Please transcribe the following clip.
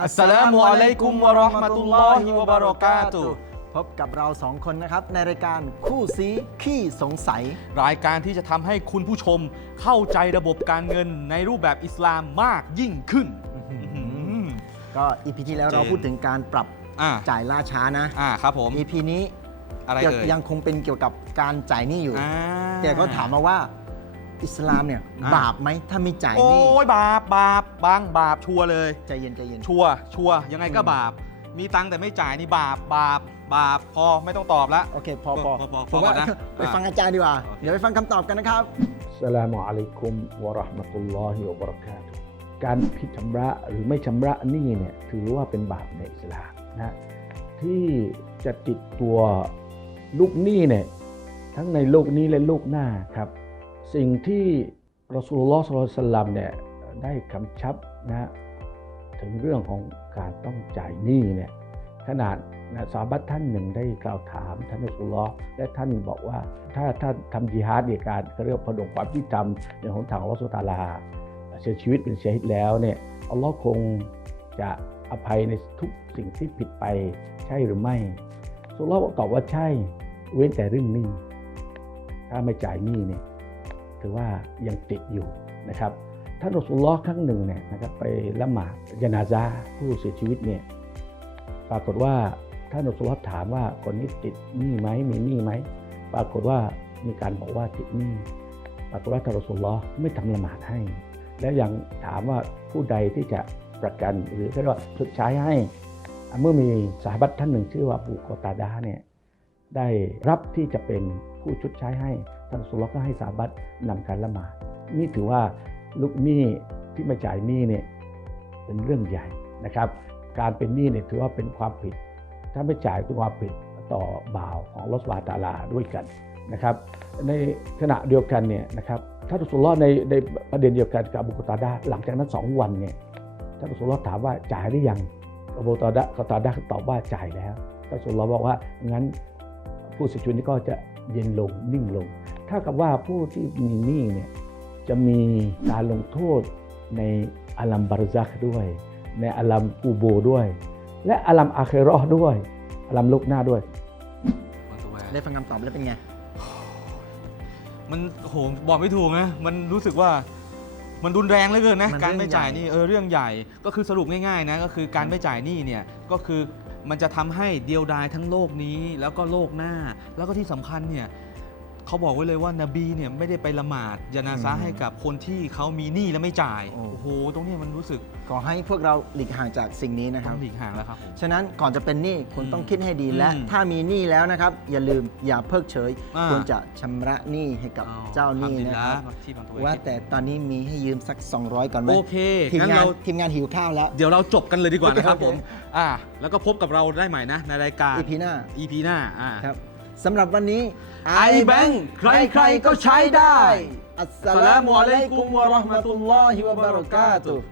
อัสสลามุอะลัยกุมวะเราะห์มะตุลลอฮิวะบะเราะกาตุฮ์พบกับเราสองคนนะครับ ในรายการคู่ซีขี้สงสัย รายการที่จะทำให้คุณผู้ชมเข้าใจระบบการเงินในรูปแบบอิสลามมากยิ่งขึ้นอื้อหือก็อีพีที่แล้วเจนเราพูดถึงการปรับอ่าจ่ายล่าช้านะอ่าครับผม อีพีนี้อะไรยังเอ่ยยังคงเป็นเกี่ยวกับการจ่ายหนี้อยู่ อ่าแต่ก็ถามมาว่า อิสลามเนี่ยอ่า บาปไหมถ้าไม่จ่ายโอ้หนี้ยบาปบาปบางบาปชัวร์เลย ใจเย็นใจเย็น ชัวร์ชัวร์ยังไงก็อืม บาป มีตังค์แต่ไม่จ่ายนี่บาปบาปบาปพอไม่ต้องตอบละ โอเค พอพอพอพอพอผมว่าก่อนนะไปฟังอาจารย์ดีกว่า โอเค เดี๋ยวไปฟังคำตอบกันนะครับ สลามุอะลัยกุมวะเราะห์มะตุลลอฮิวะบะเราะกาตุฮ์การผิดชำระหรือไม่ชำระหนี้เนี่ยถือว่าเป็นบาปในอิสลามนะที่จะติดตัวลูกหนี้เนี่ยทั้งในโลกนี้และโลกหน้าครับ สิ่งที่รอสูลลอฮ์ศ็อลลัลลอฮุอะลัยฮิวะซัลลัมเนี่ยได้กำชับนะถึงเรื่องของการต้องจ่ายหนี้เนี่ยขนาดนะสาบัตท่านหนึ่งได้กล่าวถามท่านรอสูลุลอและท่านบอกว่าถ้าถ้านทำจิฮาดในการเขาเรียกว่าพดงความยุติธรรมในหนทางของอัลลอสุตาลาเสียชีวิตเป็นเสียฮิตแล้วเนี่ยอัลลอฮ์คงจะอภัยในทุกสิ่งที่ผิดไปใช่หรือไม่สุลต่านตอบว่าใช่เว้นแต่เรื่องหนี้ถ้าไม่จ่ายหนี้เนี่ย ถือว่ายังติดอยู่นะครับท่านรอสุลลอครั้งหนึ่งเนี่ยนะครับไปละหมาดยานาซาผู้เสียชีวิตเนี่ยปรากฏว่าท่านรอสุลลอถามว่าคนนี้ติดหนี้ไหมมีหนี้ไหมปรากฏว่ามีการบอกว่าติดหนี้ปรากฏว่าท่ารอสุลลอไม่ทำละหมาดให้ แล้วยังถามว่าผู้ใดที่จะประกันหรือเรียกว่าชดใช้ให้ เมื่อมีสาบัตท่านหนึ่งชื่อว่าบูกอตาดาเนี่ยได้รับที่จะเป็นผู้ชดใช้ให้ ท่านสุลต์ก็ให้สาบัตนำการละหมาดนี่ถือว่าลูกหนี้ที่ไม่จ่ายหนี้เนี่ยเป็นเรื่องใหญ่นะครับ การเป็นหนี้เนี่ยถือว่าเป็นความผิด ถ้าไม่จ่ายเป็นความผิดต่อบ่าวของลอสวาตาลาด้วยกันนะครับ ในขณะเดียวกันเนี่ยนะครับท่านสุลลอฮ์ในในประเด็นเดียวกันกับอบูกตาดาหลังจากนั้น 2 วันเนี่ยท่านสุลลอฮ์ถามว่าจ่ายหรือยังอบูตาดากตาดาตอบว่าจ่ายแล้วท่านสุลลอฮ์บอกว่างั้นผู้เสียชีวิตนี้ก็จะเย็นลงนิ่งลง ถ้ากับว่าผู้ที่มีหนี้เนี่ยจะมีการลงโทษในอาลัมบาร์ซักด้วย ในอาลัมกูโบด้วย และอาลัมอาเคโรอห์ด้วยอาลัมโลกหน้าด้วยมันตัวแหวนได้ฟังคำตอบแล้วเป็นไง มันโหบอกไม่ถูกนะมันรู้สึกว่ามันรุนแรงเหลือเกินนะมันการไม่จ่ายหเรื่องใหญ่นี่เออเรื่องใหญ่ก็คือสรุปง่ายๆนะก็คือการไม่จ่ายหนี้เนี่ยก็คือมันจะทำให้เดียวดายทั้งโลกนี้แล้วก็โลกหน้า แล้วก็ที่สำคัญเนี่ย เขาบอกไว้เลยว่านบีเนี่ยไม่ได้ไปละหมาดยานาซะอืมให้กับคนที่เขามีหนี้และไม่จ่าย โอ้ โอ้โห ตรงเนี้ยมันรู้สึกขอให้พวกเราหลีกห่างจากสิ่งนี้นะคต้รัอบ งหลีกห่างแล้วครับผม ฉะนั้นก่อนจะเป็นหนี้คุณอืมต้องคิดให้ดีและอืมถ้ามีหนี้แล้วนะครับ อย่าลืมอย่าเพิกเฉยอ่า ควรจะชำระหนี้ให้กับอ้เจ้าหนี้ทำดีนะครับแล้วที่บางตัวว่าแต่ตอนนี้มีให้ยืมสัก 200 ก่อนไหมโอเคทีมงั้นงานเรา ทีมงานหิวข้าวแล้ว เดี๋ยวเราจบกันเลยดีกว่านะครับโอเคผมอ่า แล้วก็พบกับเราได้ใหม่นะ ในรายการ อีพีหน้า EP หน้าอ่า ครับ สำหรับวันนี้ iBank ใครๆก็ใช้ได้ อัสสลามุอะลัยกุมวะเราะห์มะตุลลอฮิวะบะเราะกาตุฮ์